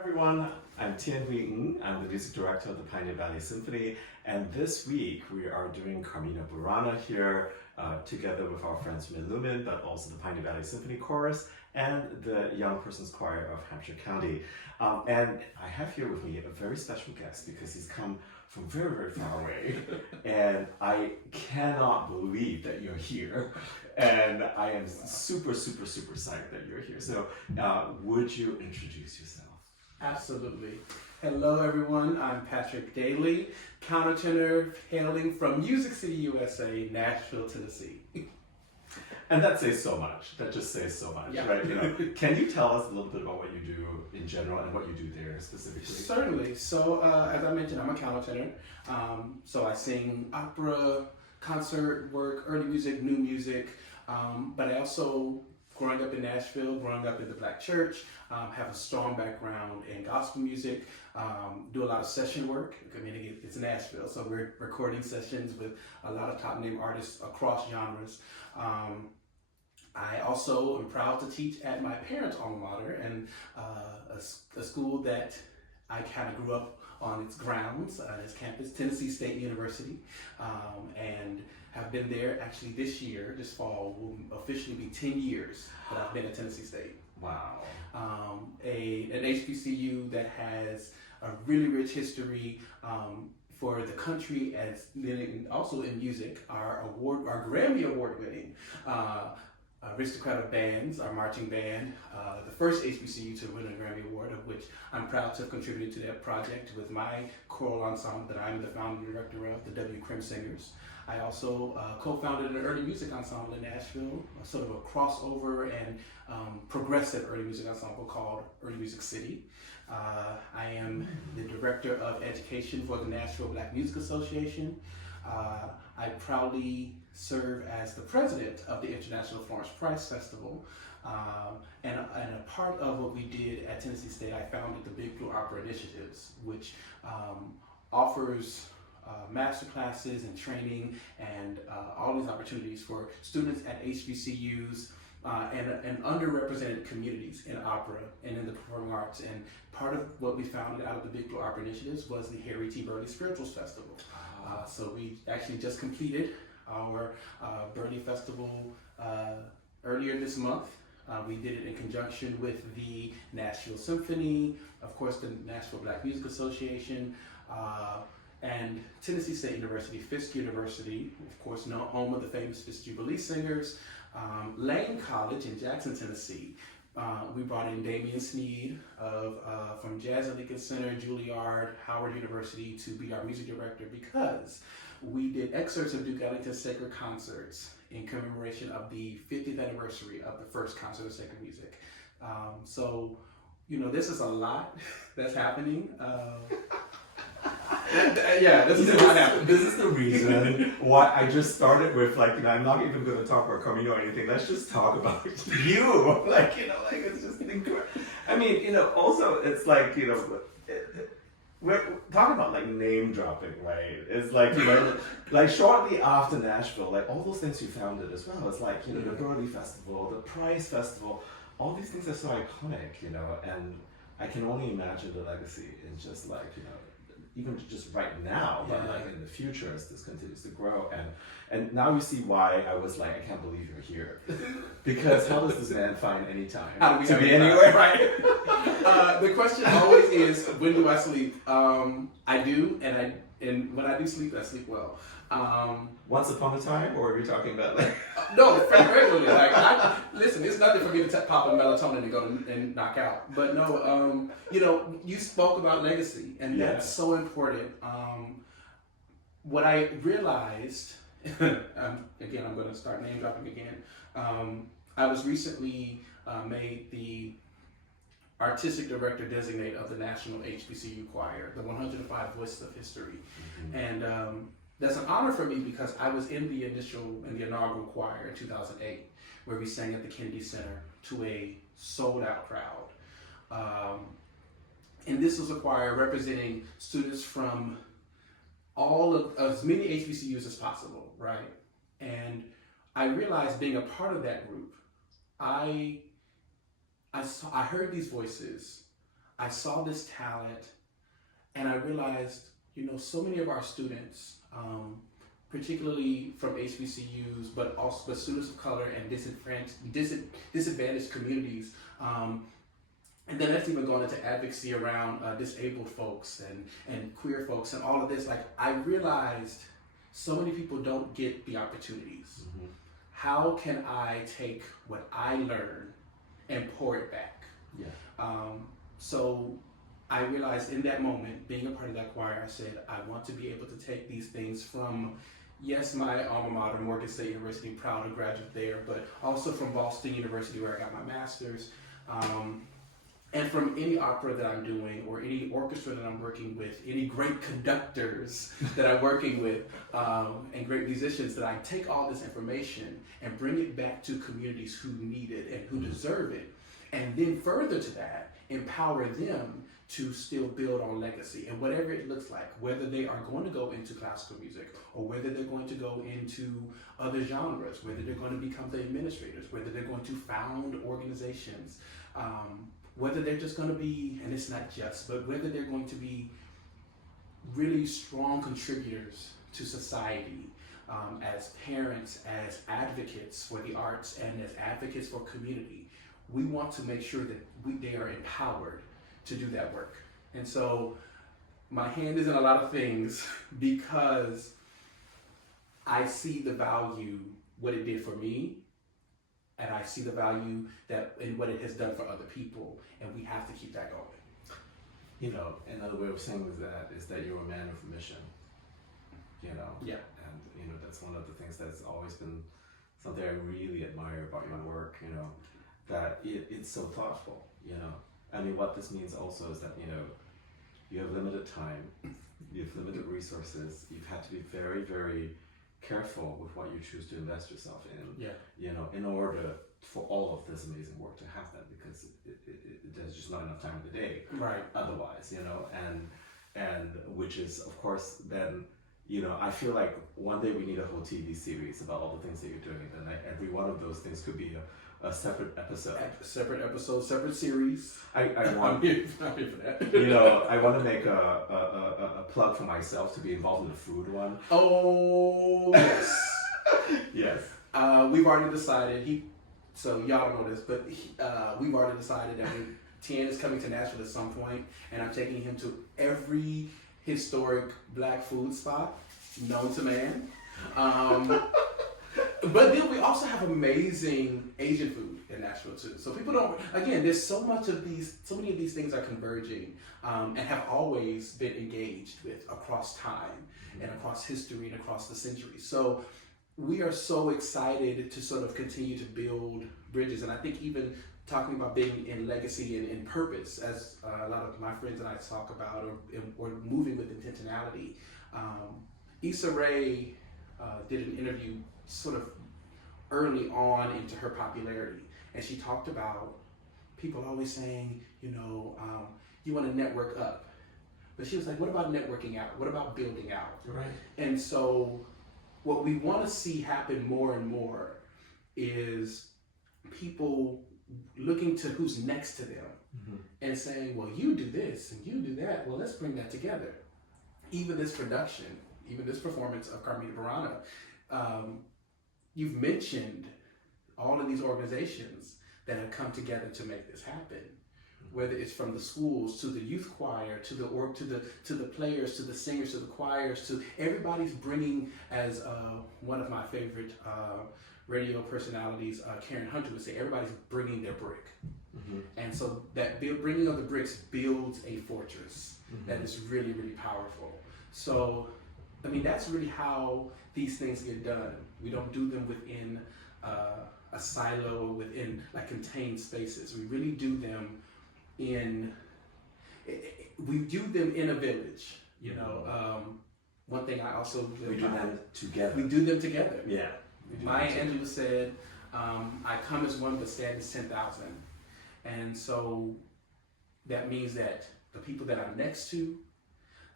Everyone, I'm Tian. I'm the music director of the Pioneer Valley Symphony, and this week we are doing Carmina Burana here together with our friends from Illumin, but also the Pioneer Valley Symphony Chorus and the Young Persons Choir of Hampshire County. And I have here with me a very special guest because he's come from very, very far away, and I cannot believe that you're here. And I am super, super, super psyched that you're here. So would you introduce yourself? Absolutely. Hello everyone, I'm Patrick Dailey, countertenor hailing from Music City, USA, Nashville, Tennessee. And that says so much. That just says so much, Yeah. right? You know, can you tell us a little bit about what you do in general and what you do there specifically? Certainly. So as I mentioned, I'm a countertenor. So I sing opera, concert work, early music, new music, but I also, growing up in Nashville, growing up in the Black church, have a strong background in gospel music, do a lot of session work. I mean, it's Nashville, so we're recording sessions with a lot of top name artists across genres. I also am proud to teach at my parents' alma mater, and a school that I kind of grew up on its grounds, its campus, Tennessee State University, and have been there actually this year. This fall will officially be 10 years that I've been at Tennessee State. Wow. An HBCU that has a really rich history for the country, as also in music. Our Grammy Award winning Aristocrat of Bands, our marching band, the first HBCU to win a Grammy Award, of which I'm proud to have contributed to that project with my choral ensemble that I'm the founding director of, the W. Crim Singers. I also co-founded an early music ensemble in Nashville, sort of a crossover and progressive early music ensemble called Early Music City. I am the director of education for the Nashville Black Music Association. I proudly serve as the president of the International Florence Prize Festival. And a part of what we did at Tennessee State, I founded the Big Blue Opera Initiatives, which offers master classes and training and all these opportunities for students at HBCUs and underrepresented communities in opera and in the performing arts. And part of what we founded out of the Big Blue Opera Initiatives was the Harry T. Burley Spirituals Festival. So we actually just completed our Burley Festival earlier this month. We did it in conjunction with the Nashville Symphony, of course the Nashville Black Music Association, and Tennessee State University, Fisk University, of course, home of the famous Fisk Jubilee Singers, Lane College in Jackson, Tennessee. We brought in Damian Sneed from Jazz and Lincoln Center, Juilliard, Howard University to be our music director because we did excerpts of Duke Ellington's sacred concerts in commemoration of the 50th anniversary of the first concert of sacred music. So, you know, this is a lot that's happening. Yeah, this is a lot happening. This is the reason why I just started with, like, you know, I'm not even going to talk about Carmina or anything. Let's just talk about you. Like, you know, like, it's just incredible. I mean, you know, also, it's like, you know, we're talking about, like, name dropping, right? It's like, you know, like, shortly after Nashville, like, all those things you founded as well. It's like, you know, the Burley Festival, the Prize Festival, all these things are so iconic, you know, and I can only imagine the legacy is just like, you know, even just right now, but like in the future as this continues to grow. And now you see why I was like, I can't believe you're here. Because how does this man find any time to be anywhere? Right. The question always is, when do I sleep? I do, and when I do sleep, I sleep well. Once upon a time, or are we talking about like? No, regularly. Like, listen, it's nothing for me to pop a melatonin and go and knock out. But no, you know, you spoke about legacy, and that's so important. What I realized, again, I'm going to start name dropping again. I was recently made the artistic director designate of the National HBCU Choir, the 105 Voices of History, and that's an honor for me because I was in the inaugural choir in 2008, where we sang at the Kennedy Center to a sold-out crowd. And this was a choir representing students from as many HBCUs as possible, right? And I realized, being a part of that group, I heard these voices. I saw this talent, and I realized, so many of our students, particularly from HBCUs, but students of color and disadvantaged communities, and then that's even going into advocacy around disabled folks and queer folks and all of this. Like, I realized so many people don't get the opportunities. Mm-hmm. How can I take what I learned and pour it back? Yeah. So I realized in that moment, being a part of that choir, I said, I want to be able to take these things from, yes, my alma mater, Morgan State University, proud to graduate there, but also from Boston University, where I got my master's. And from any opera that I'm doing, or any orchestra that I'm working with, any great conductors that I'm working with, and great musicians, that I take all this information and bring it back to communities who need it and who deserve it. And then further to that, empower them to still build on legacy. And whatever it looks like, whether they are going to go into classical music, or whether they're going to go into other genres, whether they're going to become the administrators, whether they're going to found organizations, whether they're just going to be, and it's not just, but whether they're going to be really strong contributors to society, as parents, as advocates for the arts, and as advocates for community. We want to make sure that they are empowered to do that work. And so my hand is in a lot of things, because I see the value, what it did for me, and I see the value that in what it has done for other people, and we have to keep that going. Another way of saying is that you're a man of mission. Yeah. And that's one of the things that's always been something I really admire about your work. That it's so thoughtful. I mean, what this means also is that you have limited time, you have limited resources. You've had to be very, very careful with what you choose to invest yourself in. Yeah. In order for all of this amazing work to happen, because there's just not enough time in the day. Right. Otherwise, and which is, of course, then I feel like one day we need a whole TV series about all the things that you're doing, and every one of those things could be a separate episode. Separate series. I want. I'm here for that. I want to make a plug for myself to be involved in the food one. Oh yes, yes. We've already decided. So y'all don't know this, but we've already decided that Tian is coming to Nashville at some point, and I'm taking him to every historic Black food spot known to man. But then we also have amazing Asian food in Nashville too. So people don't, again, there's so many of these things are converging, and have always been engaged with across time and across history and across the centuries. So we are so excited to sort of continue to build bridges. And I think even talking about being in legacy and in purpose, as a lot of my friends and I talk about, or moving with intentionality. Issa Rae did an interview sort of early on into her popularity, and she talked about people always saying, you want to network up, but she was like, what about networking out? What about building out? Right. And so what we want to see happen more and more is people looking to who's next to them, and saying, well, you do this and you do that, well, let's bring that together. Even this production, even this performance of Carmina Burana, you've mentioned all of these organizations that have come together to make this happen. Whether it's from the schools to the youth choir, to the players, to the singers, to the choirs, to everybody's bringing, as one of my favorite radio personalities, Karen Hunter, would say, everybody's bringing their brick. And so that bringing of the bricks builds a fortress that is really, really powerful. So, I mean, that's really how these things get done. We don't do them within a silo, within like contained spaces. We really do them in a village. One thing I also we do them together. We do them together. Yeah. Maya Angelou said, "I come as one, but stand as 10,000." And so that means that the people that I'm next to,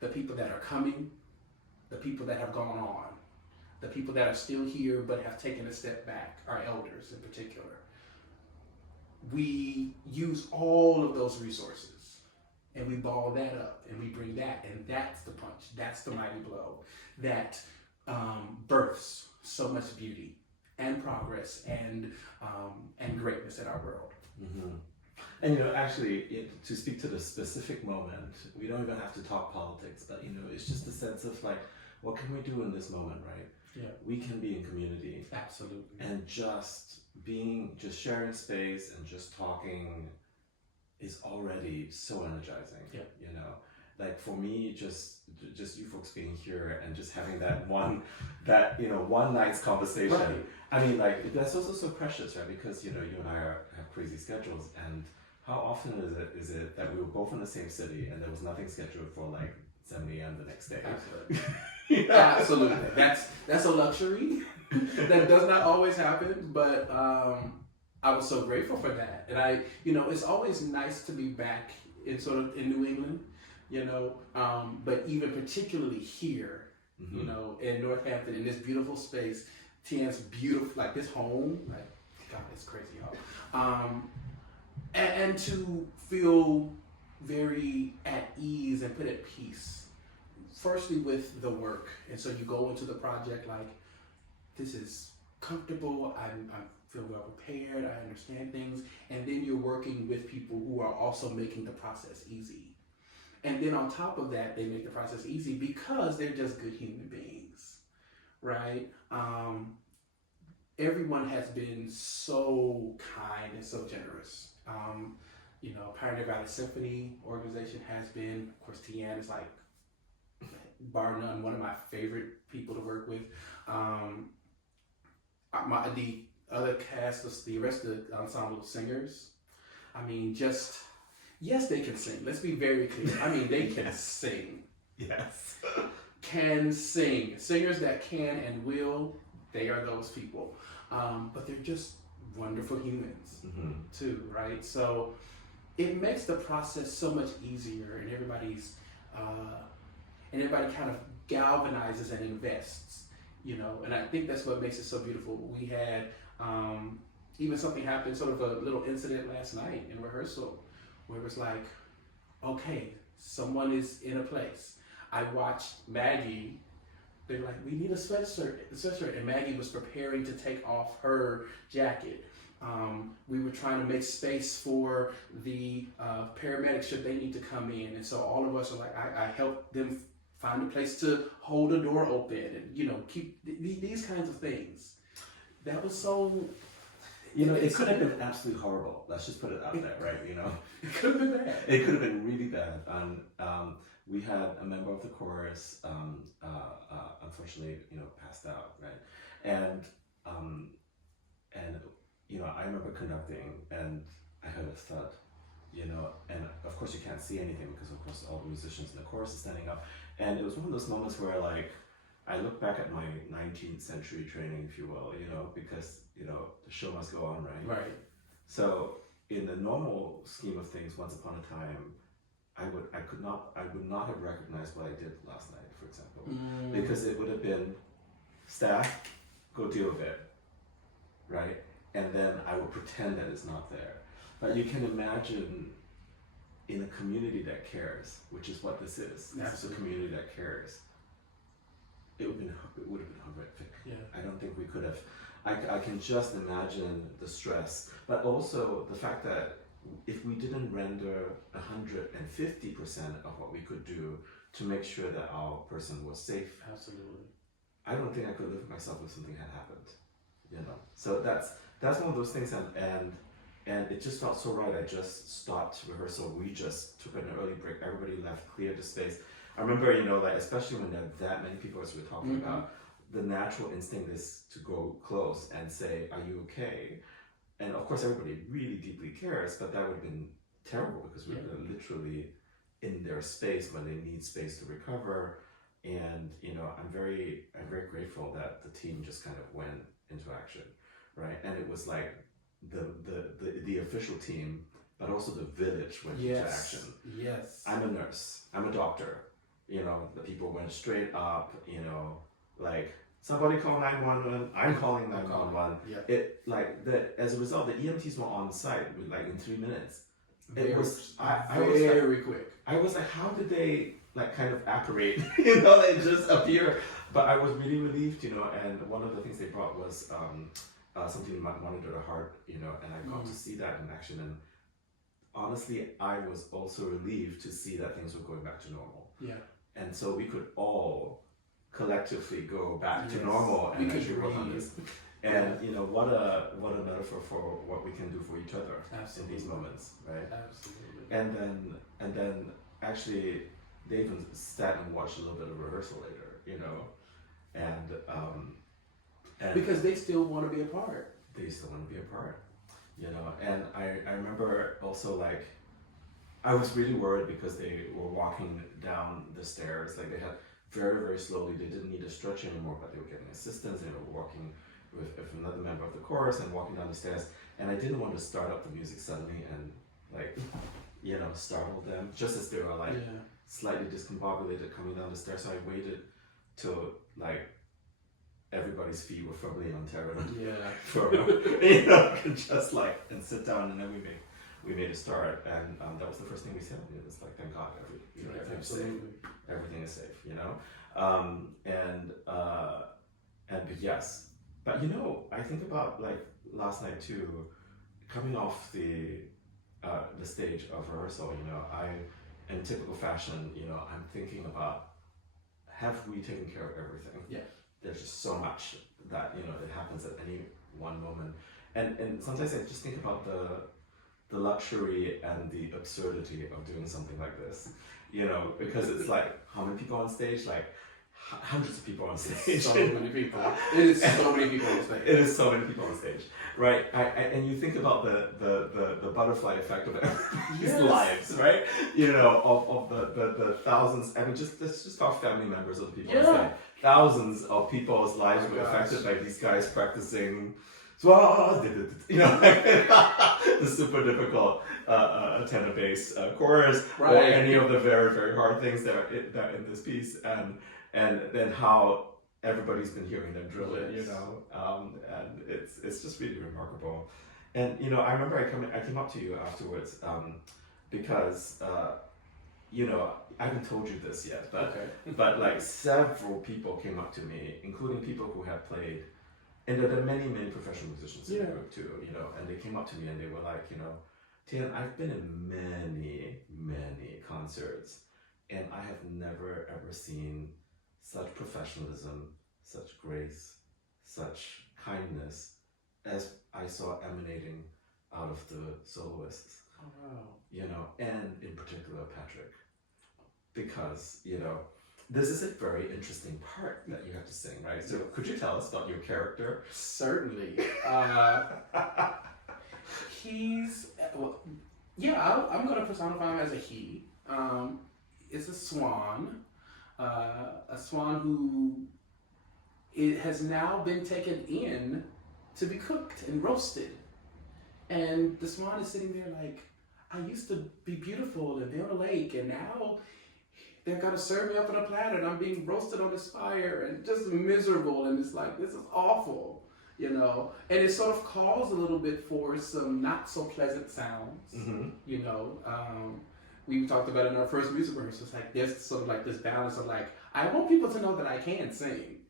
the people that are coming, the people that have gone on, the people that are still here but have taken a step back, our elders in particular, we use all of those resources and we ball that up and we bring that, and that's the punch, that's the mighty blow that births so much beauty and progress and greatness in our world. Mm-hmm. And actually, to speak to the specific moment, we don't even have to talk politics, but it's just a sense of like, what can we do in this moment, right? Yeah. We can be in community. Absolutely. And just sharing space and just talking is already so energizing. Yeah. Like for me, just you folks being here and just having that one night's conversation. Right. I mean, like that's also so precious, right? Because you and I have crazy schedules, and how often is it that we were both in the same city and there was nothing scheduled for like 7 a.m. the next day? Absolutely. Absolutely. That's a luxury that does not always happen, but I was so grateful for that. And it's always nice to be back in New England, but even particularly here, mm-hmm. In Northampton, in this beautiful space, Tian's beautiful, like this home, like, God, it's crazy, y'all. And to feel very at ease and put at peace, firstly with the work. And so you go into the project like, this is comfortable, I feel well prepared, I understand things, and then you're working with people who are also making the process easy. And then on top of that, they make the process easy because they're just good human beings, right? Everyone has been so kind and so generous. Pioneer Valley Symphony organization has been, of course, Tian is like, bar none, one of my favorite people to work with. The other cast, the rest of the ensemble of singers, yes, they can sing. Let's be very clear. They can sing. Yes. Can sing. Singers that can and will, they are those people. But they're just wonderful humans, mm-hmm. too, right? So it makes the process so much easier, and everybody kind of galvanizes and invests, and I think that's what makes it so beautiful. We had even something happened, sort of a little incident last night in rehearsal, where it was like, okay, someone is in a place. I watched Maggie. They're like, we need a sweatshirt, and Maggie was preparing to take off her jacket. We were trying to make space for the paramedics should they need to come in, and so all of us are like, I helped them find a place to hold a door open, and keep these kinds of things. That was so. It could have been absolutely horrible. Let's just put it out there, right? It could have been bad. It could have been really bad. And we had a member of the chorus, unfortunately, passed out, right? And I remember conducting, and I heard a thud, and of course you can't see anything because of course all the musicians in the chorus are standing up. And it was one of those moments where like, I look back at my 19th century training, if you will, because, the show must go on, right? Right. So in the normal scheme of things, once upon a time, I would not have recognized what I did last night, for example, because it would have been, staff, go deal with it, right? And then I would pretend that it's not there. But you can imagine in a community that cares, which is what this is. This is a community that cares. It would have been horrific. Yeah. I don't think we could have. I can just imagine the stress, but also the fact that if we didn't render 150% of what we could do to make sure that our person was safe, absolutely, I don't think I could live with myself if something had happened. So that's one of those things, and it just felt so right. I just stopped rehearsal. We just took an early break. Everybody left, cleared the space. I remember, like especially when there are that many people, as we're talking about, the natural instinct is to go close and say, "Are you okay?" And of course, everybody really deeply cares, but that would have been terrible because we're literally in their space when they need space to recover. And I'm very grateful that the team just kind of went into action, right? And it was like the official team, but also the village went into action. Yes. I'm a nurse. I'm a doctor. The people went straight up. Like somebody call 911. I'm calling 911. Yeah. As a result, the EMTs were on site with in 3 minutes. it was, I very quick. I was like, how did they like kind of apparate? You know, they just appear. But I was really relieved, you know. And one of the things they brought was something that monitor the heart, you know. And I got to see that in action. And honestly, I was also relieved to see that things were going back to normal. Yeah. And so we could all collectively go back to normal and actually work on this. And you know, what a metaphor for what we can do for each other in these moments, right? Absolutely. And then actually they even sat and watched a little bit of rehearsal later, you know, and because they still want to be a part. They still want to be a part, you know. And I remember also like I was really worried because they were walking down the stairs, like they had very, very slowly. They didn't need a stretch anymore, but they were getting assistance. They were walking with another member of the chorus and walking down the stairs. And I didn't want to start up the music suddenly and like, you know, startle them just as they were like slightly discombobulated coming down the stairs. So I waited till like everybody's feet were firmly on terra for you know, just like and sit down, and then we made a start, and that was the first thing we said. It was like, thank God, everything's safe. Everything is safe, you know. But yes, but you know, I think about like last night too, coming off the stage of rehearsal. You know, I, in typical fashion, you know, I'm thinking about, have we taken care of everything? Yeah. There's just so much that, you know, that happens at any one moment, and sometimes I just think about the luxury and the absurdity of doing something like this, you know, because it's like, how many people on stage? Like hundreds of people on stage. So many people. It is so many people on stage. It is so many people on stage, right? And you think about the butterfly effect of everybody's lives, right? You know, of the thousands. I mean, let's just talk family members of the people on stage. Thousands of people's lives were affected by these guys practicing swan, you know, the super difficult tenor bass chorus, or any of the very, very hard things that are in this piece, and then how everybody's been hearing them drill it, you know, and it's just really remarkable. And you know, I remember I came up to you afterwards because you know, I haven't told you this yet, but like several people came up to me, including people who had played. And there are many, many professional musicians in the group too, you know, and they came up to me and they were like, you know, Tian, I've been in many, many concerts, and I have never ever seen such professionalism, such grace, such kindness as I saw emanating out of the soloists. Oh, wow. You know, and in particular Patrick, because, you know, this is a very interesting part that you have to sing, right? So could you tell us about your character? Certainly. He's, I'm going to personify him as a he. It's a swan who it has now been taken in to be cooked and roasted. And the swan is sitting there like, I used to be beautiful and be on a lake, and now they're gonna serve me up on a platter and I'm being roasted on this fire and just miserable, and it's like, this is awful, you know? And it sort of calls a little bit for some not so pleasant sounds, you know? We talked about it in our first music rehearsal. It's like, there's sort of like this balance of like, I want people to know that I can sing,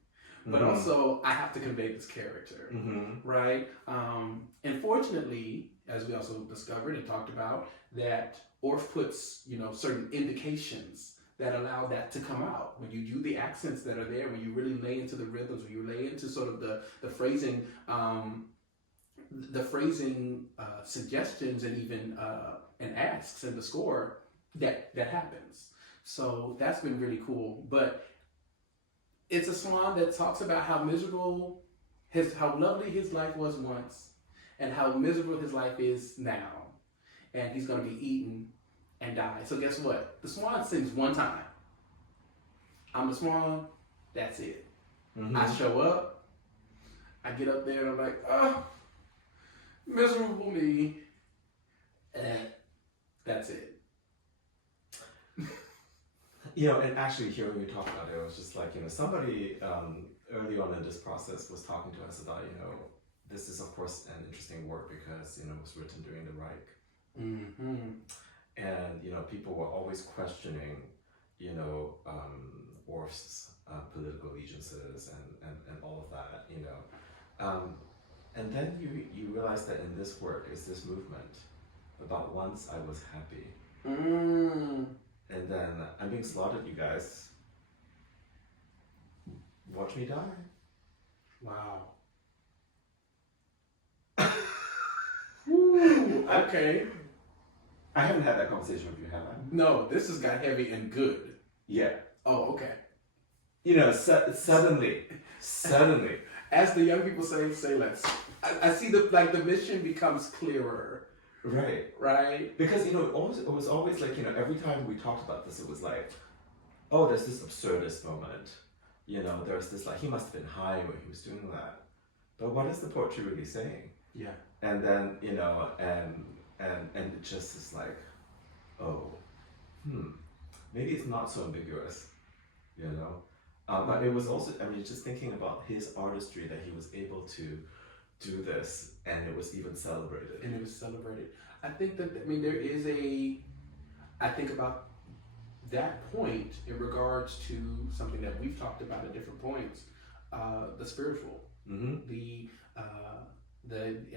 but also I have to convey this character, right? And fortunately, as we also discovered and talked about, that Orff puts, you know, certain indications that allow that to come out. When you do the accents that are there, when you really lay into the rhythms, when you lay into sort of the phrasing suggestions and even and asks in the score, that happens. So that's been really cool. But it's a swan that talks about how miserable how lovely his life was once, and how miserable his life is now, and he's going to be eaten and die. So guess what? The swan sings one time. I'm the swan. That's it. I show up. I get up there and I'm like, oh, miserable me. And that's it. You know, and actually hearing you talk about it, I was just like, you know, somebody early on in this process was talking to us about, you know, this is of course an interesting work because, you know, it was written during the Reich Mm-hmm. And, people were always questioning, Orff's political allegiances and all of that. And then you realize that in this work is this movement about once I was happy. Mm. And then I'm being slaughtered, you guys. Watch me die. Wow. Ooh, okay. I haven't had that conversation with you, have I? No, this has got heavy and good. Yeah. Oh, okay. Suddenly. As the young people say less. I see the mission becomes clearer. Right. Right? Because, it was always like, every time we talked about this, it was like, oh, there's this absurdist moment. There's this, like, he must have been high when he was doing that. But what is the poetry really saying? Yeah. And then, and it just is like, oh, maybe it's not so ambiguous, But it was also, just thinking about his artistry, that he was able to do this, and it was even celebrated. I think that, I think about that point in regards to something that we've talked about at different points, the spiritual, and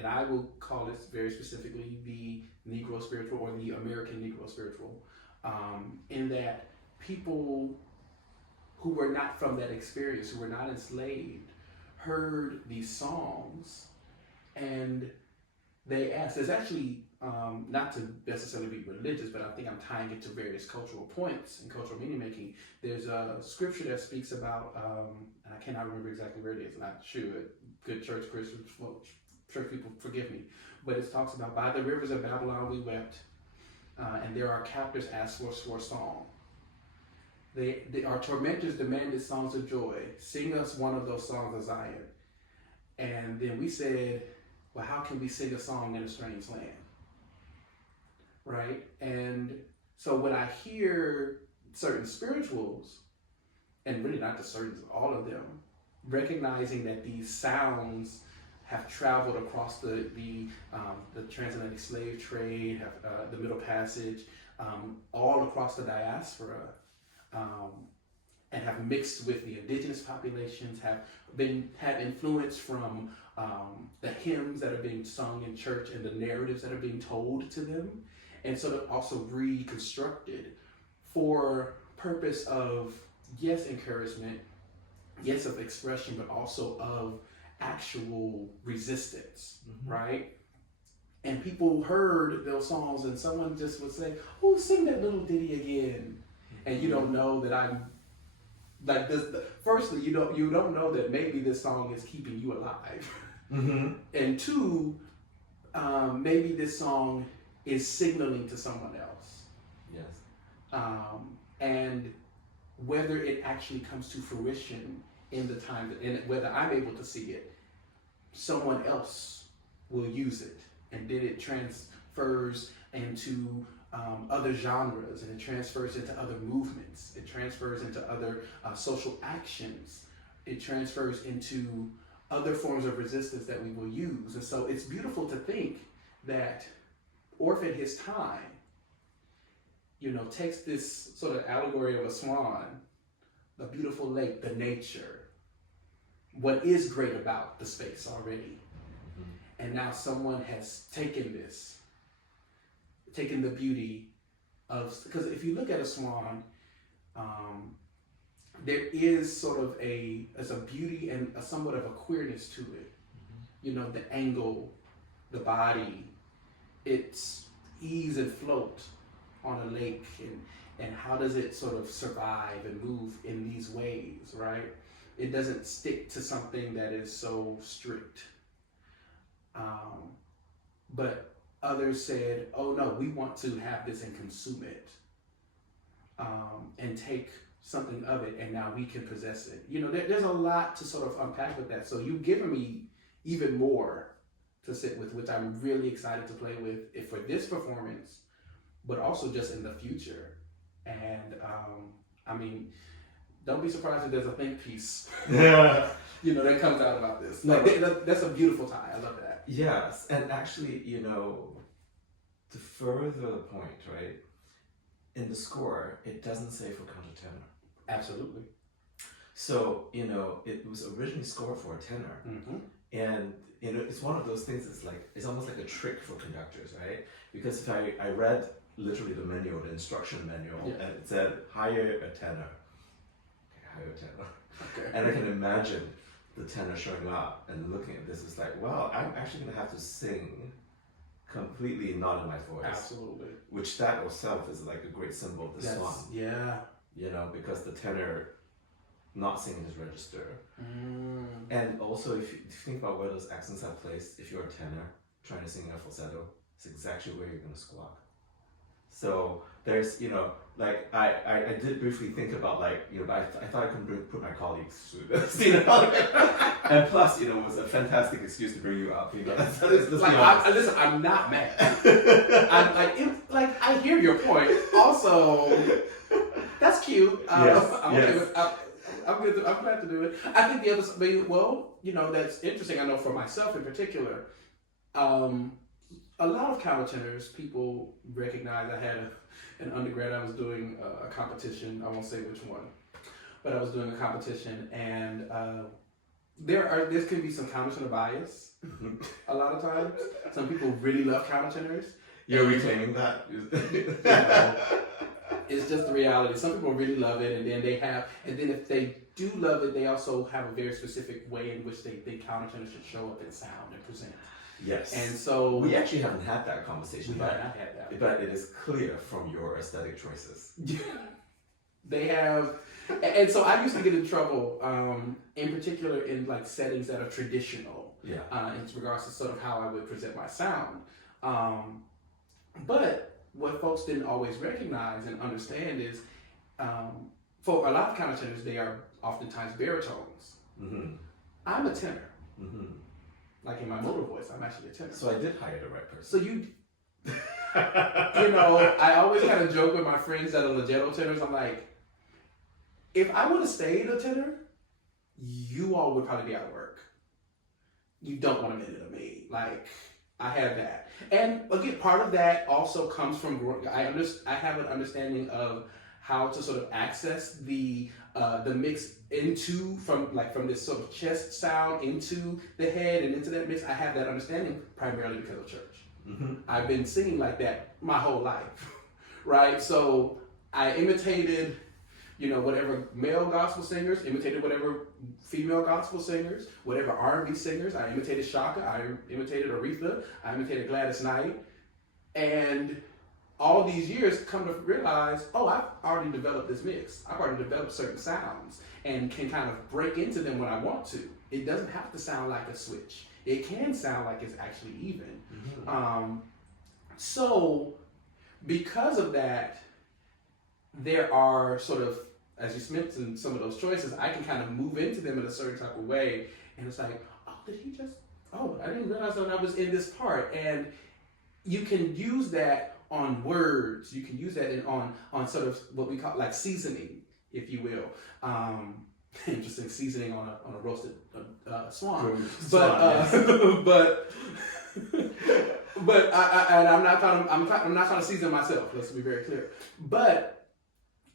I will call it very specifically the Negro Spiritual, or the American Negro Spiritual, in that people who were not from that experience, who were not enslaved, heard these songs, and they asked. There's actually, not to necessarily be religious, but I think I'm tying it to various cultural points and cultural meaning making. There's a scripture that speaks about, and I cannot remember exactly where it is, and I should. Good church people forgive me, but it talks about, by the rivers of Babylon we wept, and there our captors asked for a song. Our tormentors demanded songs of joy. Sing us one of those songs of Zion. And then we said, well, how can we sing a song in a strange land? Right? And so when I hear certain spirituals, and really not just certain, all of them, recognizing that these sounds have traveled across the transatlantic slave trade, the Middle Passage, all across the diaspora, and have mixed with the indigenous populations, have influence from the hymns that are being sung in church and the narratives that are being told to them, and sort of also reconstructed for purpose of, yes, encouragement, yes, of expression, but also of actual resistance, right? And people heard those songs, and someone just would say, oh, sing that little ditty again. And you don't know that I'm like this. Firstly, you don't know that maybe this song is keeping you alive. And two, maybe this song is signaling to someone else. Yes. And whether it actually comes to fruition in the time, and whether I'm able to see it, someone else will use it, and then it transfers into other genres, and it transfers into other movements, it transfers into other social actions, it transfers into other forms of resistance that we will use. And so it's beautiful to think that Orff at his time, takes this sort of allegory of a swan, the beautiful lake, the nature, what is great about the space already. And now someone has taken the beauty of, because if you look at a swan, there is sort of a beauty and somewhat of a queerness to it. The angle, the body, its ease and float on a lake, and how does it sort of survive and move in these ways, right? It doesn't stick to something that is so strict. But others said, oh no, we want to have this and consume it, and take something of it, and now we can possess it. There's a lot to sort of unpack with that. So you've given me even more to sit with, which I'm really excited to play with for this performance, but also just in the future. And don't be surprised if there's a think piece. Yeah. That comes out about this. That's a beautiful tie. I love that. Yes, and actually, to further the point, right? In the score, it doesn't say for countertenor. Absolutely. So, it was originally scored for a tenor. Mm-hmm. And, it's one of those things, it's almost like a trick for conductors, right? Because if I read literally the manual, the instruction manual, and it said, hire a tenor. Okay, hire a tenor. Okay. And I can imagine the tenor showing up and looking at this, it's like, well, I'm actually going to have to sing completely not in my voice. Absolutely. Which that itself is like a great symbol of the swan. Yeah. Because the tenor not singing his register. Mm. And also, if you think about where those accents are placed, if you're a tenor trying to sing a falsetto, it's exactly where you're going to squawk. So there's, like I did briefly think about but I thought I couldn't put my colleagues through this, and plus, it was a fantastic excuse to bring you up, Listen, I'm not mad. I hear your point. Also, that's cute. I'm glad to do it. I think the other, that's interesting. I know for myself in particular, a lot of countertenors, people recognize. I had an undergrad, I was doing a competition. I won't say which one, but I was doing a competition, and there can be some countertenor bias. A lot of times, some people really love countertenors. You're reclaiming that. It's just the reality. Some people really love it, and then if they do love it, they also have a very specific way in which they think countertenor should show up in sound and present. Yes. And so we actually haven't had that conversation. We have not had that. But it is clear from your aesthetic choices. They have, and so I used to get in trouble, in particular in like settings that are traditional. Yeah. In regards to sort of how I would present my sound. But what folks didn't always recognize and understand is, for a lot of countertenors, they are oftentimes baritones. Mm-hmm. I'm a tenor. Mm-hmm. Like in my motor voice, I'm actually a tenor. So I did hire the right person. So I always kind of joke with my friends that are legato tenors. I'm like, if I would have stayed a tenor, you all would probably be out of work. You don't want a minute of me. Like, I have that. And again, part of that also comes from I have an understanding of how to sort of access the mix from this sort of chest sound into the head and into that mix. I have that understanding primarily because of church. Mm-hmm. I've been singing like that my whole life, right? So I imitated, whatever male gospel singers, imitated whatever female gospel singers, whatever R&B singers. I imitated Shaka, I imitated Aretha, I imitated Gladys Knight, and all these years come to realize, I've already developed this mix. I've already developed certain sounds and can kind of break into them when I want to. It doesn't have to sound like a switch. It can sound like it's actually even. Mm-hmm. So because of that, there are sort of, as you mentioned, some of those choices, I can kind of move into them in a certain type of way. And it's like, I didn't realize that I was in this part. And you can use that on words. You can use that on sort of what we call like seasoning, if you will. Interesting, seasoning on a roasted swan. But I'm not trying to season myself. Let's be very clear. But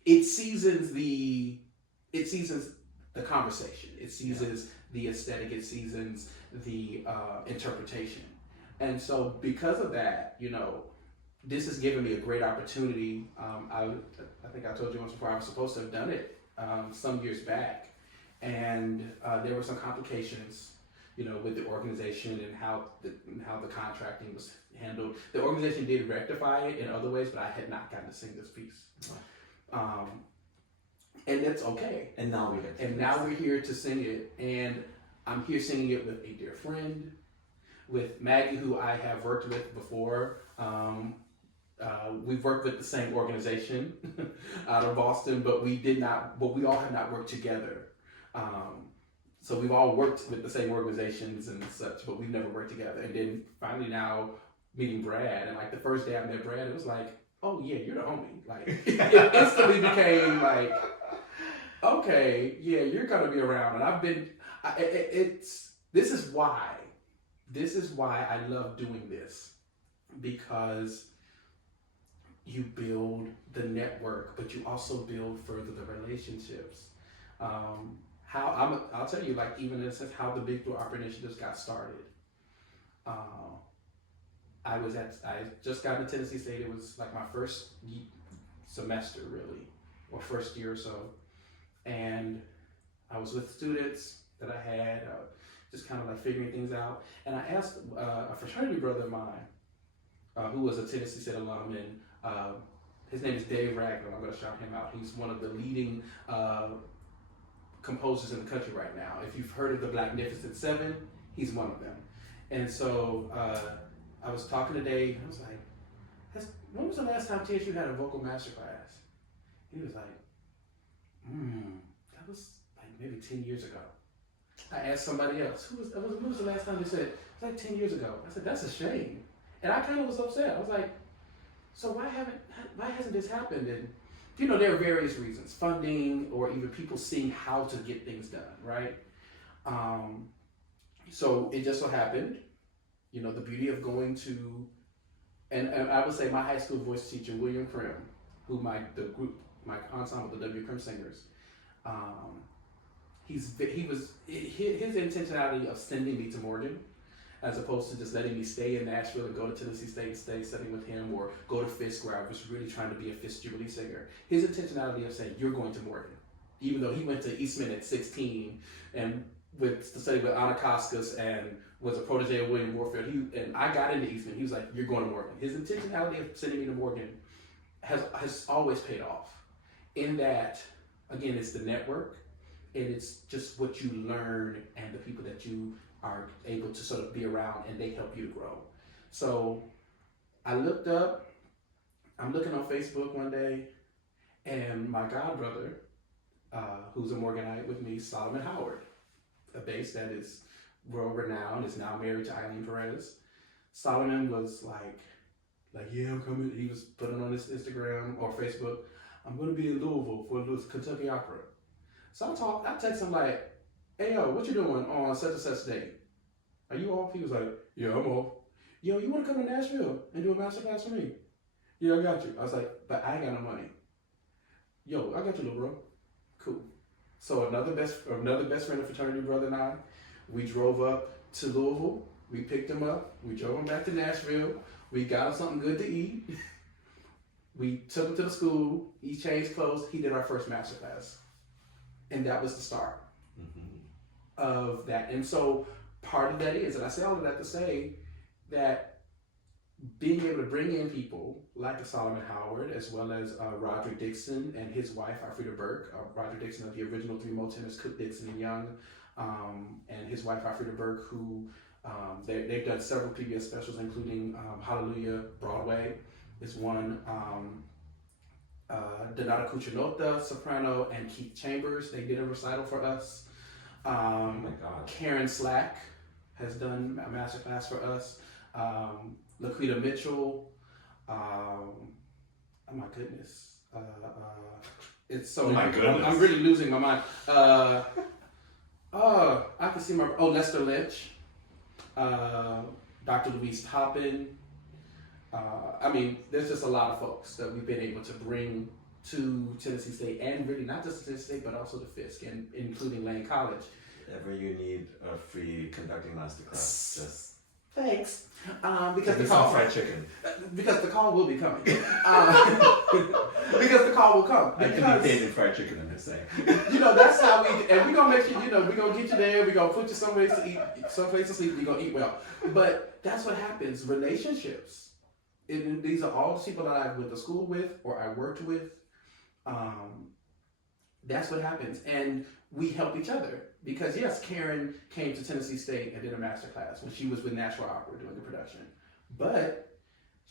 it seasons the conversation. It seasons the aesthetic. It seasons the interpretation. And so because of that, this has given me a great opportunity. I think I told you once before, I was supposed to have done it some years back. And there were some complications, with the organization and how the contracting was handled. The organization did rectify it in other ways, but I had not gotten to sing this piece. And that's okay. And now we're here to sing it. And I'm here singing it with a dear friend, with Maggie, who I have worked with before. We've worked with the same organization out of Boston, but we all have not worked together. So we've all worked with the same organizations and such, but we've never worked together. And then finally now meeting Brad, and like the first day I met Brad, it was like, oh yeah, you're the homie. Like it instantly became like, okay, yeah, you're gonna be around. And this is why I love doing this, because you build the network, but you also build further the relationships. I'll tell you, like, even in a sense, how the Big Blue Opera Initiatives got started. I just got into Tennessee State. It was like my first semester, really, or first year or so. And I was with students that I had, just kind of like figuring things out. And I asked a fraternity brother of mine, who was a Tennessee State alum, and his name is Dave Ragland. I'm going to shout him out. He's one of the leading composers in the country right now. If you've heard of the Blacknificent Seven, he's one of them. And so I was talking to Dave, and I was like, when was the last time TSU had a vocal masterclass? He was like, that was like maybe 10 years ago. I asked somebody else, when was the last time they said, it's like 10 years ago. I said, that's a shame. And I kind of was upset. I was like, so why hasn't this happened? And there are various reasons, funding, or even people seeing how to get things done, right? So it just so happened, the beauty of going to, and I would say my high school voice teacher, William Krim, who my ensemble, the W. Krim Singers, his intentionality of sending me to Morgan, as opposed to just letting me stay in Nashville and go to Tennessee State and stay studying with him, or go to Fisk, where I was really trying to be a Fisk Jubilee singer. His intentionality of saying, you're going to Morgan, even though he went to Eastman at 16 and to study with Anna Koskas and was a protege of William Warfield. And I got into Eastman. He was like, you're going to Morgan. His intentionality of sending me to Morgan has always paid off. In that, again, it's the network, and it's just what you learn and the people that you are able to sort of be around, and they help you to grow. So I'm looking on Facebook one day, and my godbrother, who's a Morganite with me, Solomon Howard, a bass that is world renowned, is now married to Eileen Perez. Solomon was like, yeah, I'm coming. He was putting on his Instagram or Facebook, I'm going to be in Louisville for the Kentucky Opera. So I text him like, hey, yo, what you doing on such and such date? Are you off? He was like, yeah, I'm off. Yo, you want to come to Nashville and do a masterclass for me? Yeah, I got you. I was like, but I ain't got no money. Yo, I got you, little bro. Cool. So another best friend of fraternity brother and I, we drove up to Louisville. We picked him up. We drove him back to Nashville. We got him something good to eat. We took him to the school. He changed clothes. He did our first masterclass. And that was the start of that. And so part of that is, and I say all of that to say that being able to bring in people like a Solomon Howard, as well as Roger Dixon and his wife, Alfreda Burke, Roger Dixon of the original three Motenors, Cook, Dixon, and Young, and his wife, Alfreda Burke, who they've done several PVS specials, including Hallelujah Broadway is one. Donata Cuccinota, soprano, and Keith Chambers, they did a recital for us. Oh my God. Karen Slack has done a masterclass for us. Laquita Mitchell. Oh my goodness. It's so. Oh my goodness. I'm really losing my mind. I can see Lester Lynch. Dr. Louise Toppin. There's just a lot of folks that we've been able to bring to Tennessee State, and really not just Tennessee State, but also to Fisk, and including Lane College. If ever you need a free conducting masterclass, just thanks. Because the call fried chicken. Because the call will be coming. Because the call will come. I can be paid in fried chicken, I'm just saying. That's how and we're gonna make sure, we're gonna get you there, we're gonna put you someplace to eat, someplace to sleep, you're gonna eat well. But that's what happens. Relationships. These are all the people that I went to school with or I worked with. That's what happens. And we help each other. Because yes, Karen came to Tennessee State and did a master class when she was with Nashville Opera doing the production. But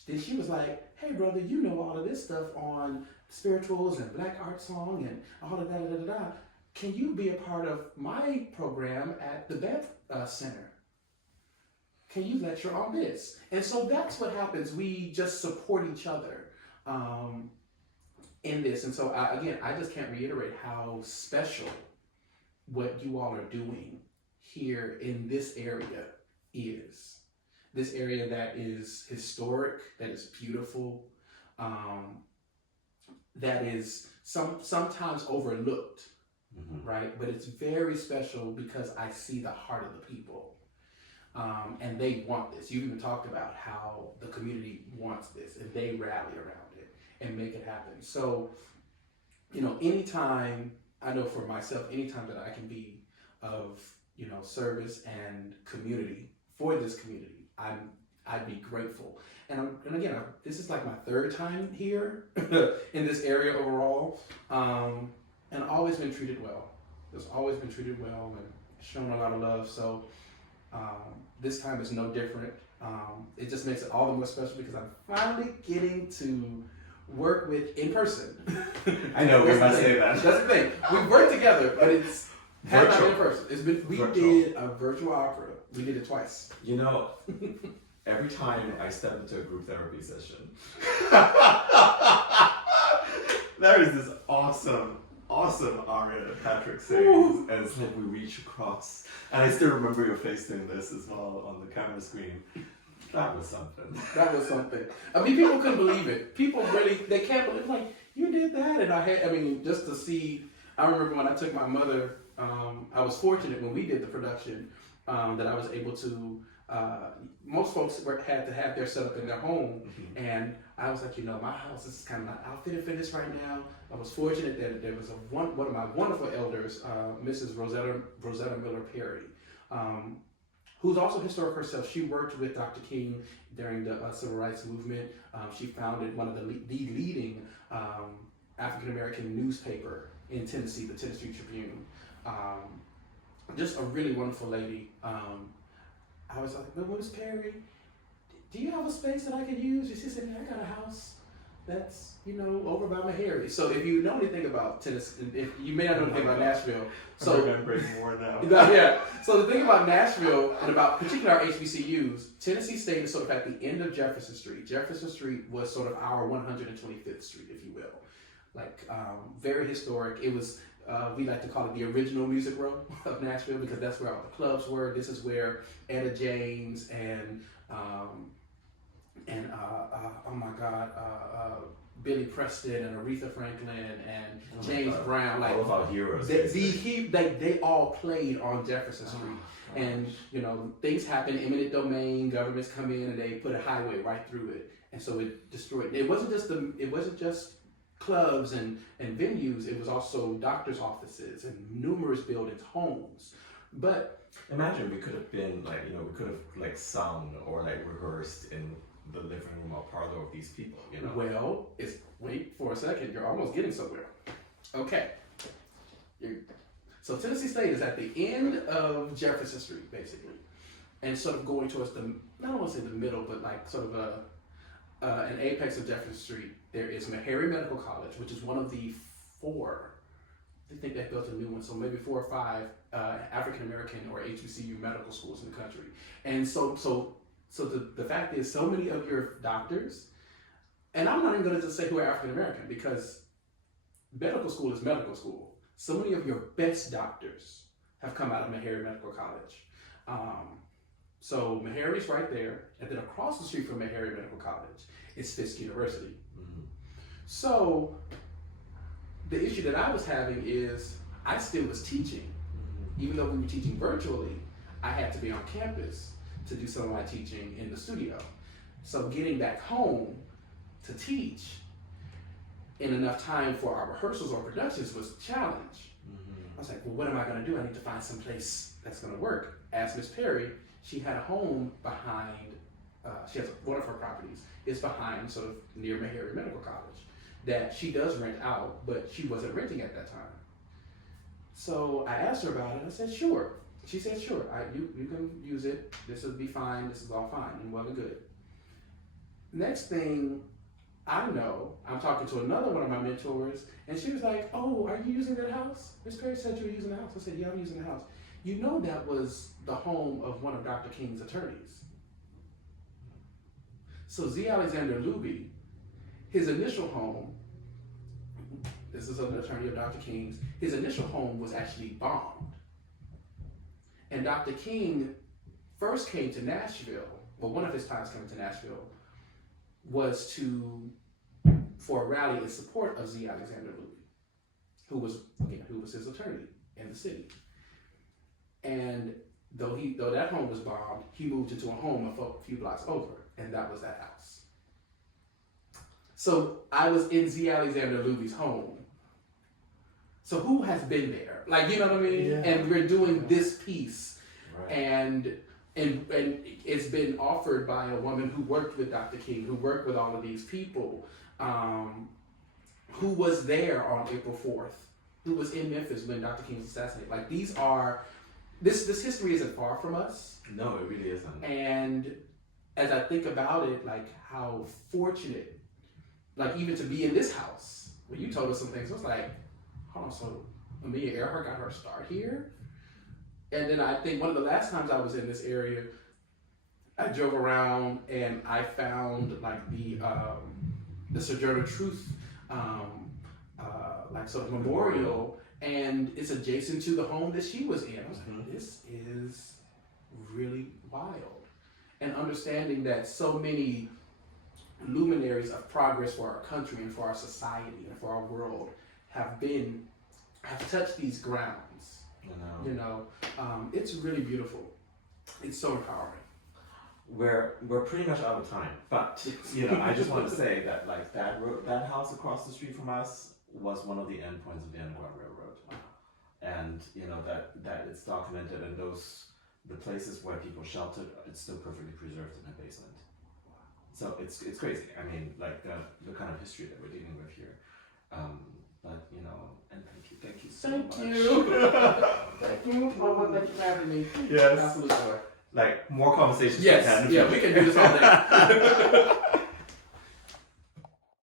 then she was like, hey brother, you know all of this stuff on spirituals and black art song and all of that, Can you be a part of my program at the Bev Center? Can you lecture on this? And so that's what happens. We just support each other in this. And so I just can't reiterate how special what you all are doing here in this area is. This area that is historic, that is beautiful, that is sometimes overlooked, right? But it's very special because I see the heart of the people. And they want this. You even talked about how the community wants this and they rally around it and make it happen. So, anytime, I know for myself, anytime that I can be of, service and community for this community, I'd be grateful. And again, this is like my third time here in this area overall, and always been treated well. Just always been treated well and shown a lot of love. So this time is no different. It just makes it all the more special because I'm finally getting to work with in person. I know, we must say that. That's the thing. We've worked together, but it's not in person. We did a virtual opera. We did it twice. Every time I step into a group therapy session, there is this awesome aria that Patrick sings, and it's like we reach across. And I still remember your face doing this as well on the camera screen. That was something. That was something. I mean, people couldn't believe it. People really, they can't believe, like, you did that? And just to see, I remember when I took my mother, I was fortunate when we did the production that I was able to, most folks had to have their setup in their home, and I was like, my house is kind of not outfitted for this right now. I was fortunate that there was one of my wonderful elders, Mrs. Rosetta Miller Perry, who's also historic herself. She worked with Dr. King during the Civil Rights Movement. She founded one of the leading African-American newspaper in Tennessee, the Tennessee Tribune. Just a really wonderful lady. I was like, but Miss Perry, do you have a space that I could use? She said, yeah, I got a house that's, over by Meharry. So if you know anything about Tennessee, if you may not know anything about Nashville. So I'm remembering more now. Yeah. So the thing about Nashville and about particularly our HBCUs, Tennessee State is sort of at the end of Jefferson Street. Jefferson Street was sort of our 125th Street, if you will. Like, very historic. It was, we like to call it the original music row of Nashville because that's where all the clubs were. This is where Etta James and oh my God, Billy Preston and Aretha Franklin and James Brown, like all of our heroes. They all played on Jefferson Street, and things happen, eminent domain, governments come in and they put a highway right through it, and so it destroyed. It wasn't just clubs and venues. It was also doctors' offices and numerous buildings, homes. But imagine we could have been we could have sung or rehearsed in the living room or parlor of these people, Well, wait for a second, you're almost getting somewhere. Okay. So Tennessee State is at the end of Jefferson Street, basically. And sort of going towards I don't want to say the middle, but sort of an apex of Jefferson Street, there is Meharry Medical College, which is one of the 4, I think they built a new one, so maybe 4 or 5 African-American or HBCU medical schools in the country. And so the fact is, so many of your doctors, and I'm not even going to just say who are African-American because medical school is medical school. So many of your best doctors have come out of Meharry Medical College. So Meharry's right there, and then across the street from Meharry Medical College is Fisk University. So the issue that I was having is I still was teaching. Even though we were teaching virtually, I had to be on campus to do some of my teaching in the studio. So getting back home to teach in enough time for our rehearsals or productions was a challenge. I was like, well, what am I gonna do? I need to find some place that's gonna work. Asked Miss Perry, she had a home behind, she has one of her properties is behind sort of near Meharry Medical College that she does rent out, but she wasn't renting at that time. So I asked her about it. I said, sure. She said, sure, you can use it. This will be fine. This is all fine and well and good. Next thing I know, I'm talking to another one of my mentors, and she was like, oh, are you using that house? Miss Perry said you were using the house. I said, yeah, I'm using the house. That was the home of one of Dr. King's attorneys. So Z. Alexander Luby, his initial home, this is an attorney of Dr. King's, his initial home was actually bombed. And Dr. King first came to Nashville, well, one of his times coming to Nashville was to for a rally in support of Z. Alexander Luby, who was his attorney in the city. And though that home was bombed, he moved into a home a few blocks over, and that was that house. So I was in Z. Alexander Luby's home. So who has been there? Like, you know what I mean? Yeah. And we're doing this piece, Right. and it's been offered by a woman who worked with Dr. King, who worked with all of these people, who was there on April 4th, who was in Memphis when Dr. King was assassinated. Like, this history isn't far from us. No, it really isn't. And as I think about it, like, how fortunate, like, even to be in this house, when you told us some things, I was like, hold on, so Amelia Earhart got her start here? And then I think one of the last times I was in this area, I drove around and I found like the Sojourner Truth like sort of memorial, and it's adjacent to the home that she was in. I was like, this is really wild. And understanding that so many luminaries of progress for our country and for our society and for our world have touched these grounds. You know, it's really beautiful. It's so empowering. We're pretty much out of time, but you know, I just want to say that like that house across the street from us was one of the endpoints of the Underground Railroad, and you know that it's documented, and the places where people sheltered, it's still perfectly preserved in a basement. So it's crazy. I mean, like the kind of history that we're dealing with here. But you know, and thank you so much. Thank you. Thank you for having me. Yes. Absolutely. Like more conversations. Yes. Yeah, we can do this all day.